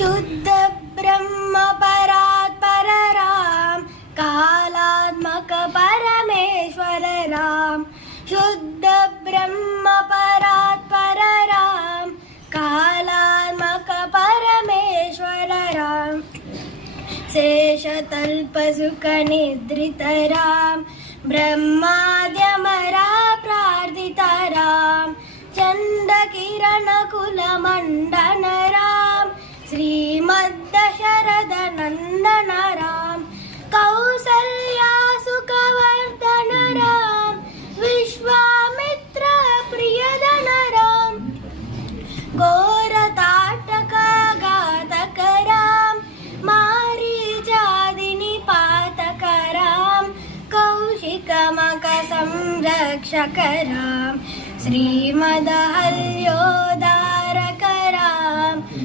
शुद्ध ब्रह्म परात् परराम कालात्मक परमेश्वर राम शुद्ध ब्रह्म परात् परराम कालात्मक परमेश्वर राम शेषतल्प सुख निद्रित राम ब्रह्माद्यमरा प्रार्थित राम चंड किरण कुल मंडन राम श्रीमद्दशरथ नंदन राम कौसल्या सुखवर्धन राम विश्वामित्र प्रियधन राम घोर ताटक घातक राम मारीचादि निपातक राम कौशिक मक संरक्षक राम श्रीमदहल्यो